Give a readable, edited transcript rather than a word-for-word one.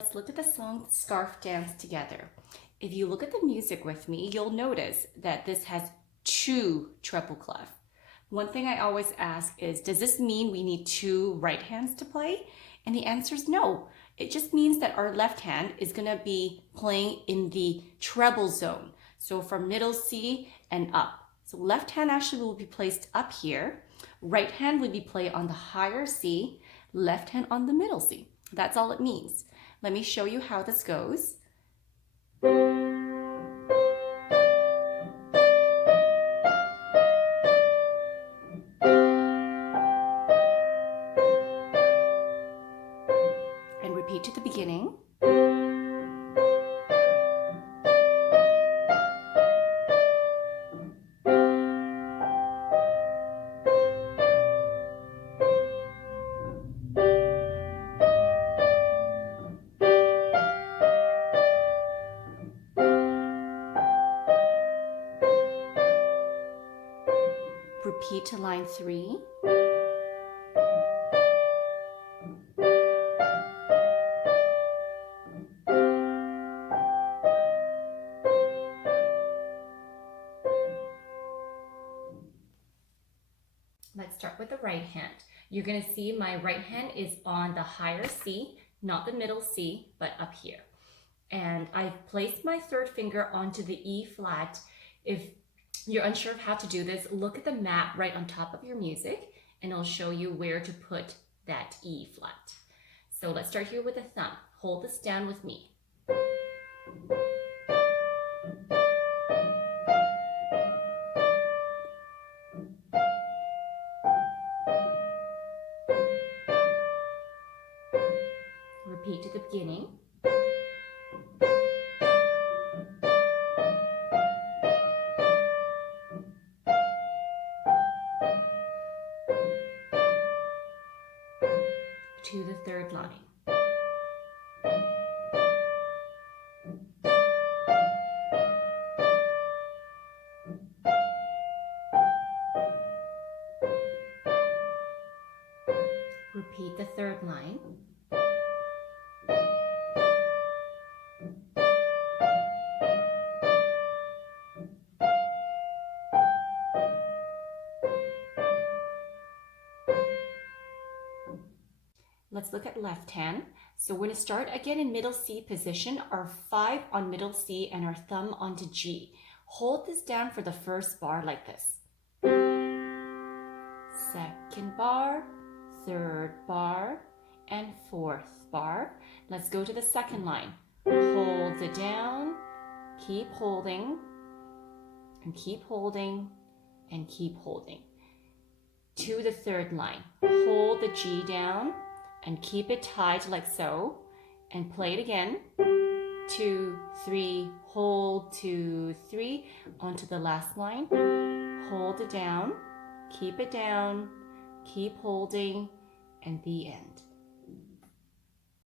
Let's look at the song Scarf Dance together. If you look at the music with me, you'll notice that this has two treble clef. One thing I always ask is, does this mean we need two right hands to play? And the answer is no. It just means that our left hand is gonna be playing in the treble zone. So from middle C and up. So left hand actually will be placed up here. Right hand would be played on the higher C, left hand on the middle C. That's all it means. Let me show you how this goes. And repeat to the beginning. Repeat to line 3. Let's start with the right hand. You're going to see my right hand is on the higher C, not the middle C, but up here. And I've placed my third finger onto the E flat. If you're unsure of how to do this, look at the map right on top of your music and it'll show you where to put that E flat. So let's start here with the thumb. Hold this down with me. Repeat to the beginning. To the third line. Repeat the third line. Let's look at left hand. So we're going to start again in middle C position, our 5 on middle C and our thumb onto G. Hold this down for the first bar like this. Second bar, third bar, and fourth bar. Let's go to the second line. Hold it down, keep holding, and keep holding, and keep holding. To the third line. Hold the G down, and keep it tied like so, and play it again. 2, 3, hold, 2, 3, onto the last line. Hold it down, keep holding, and the end.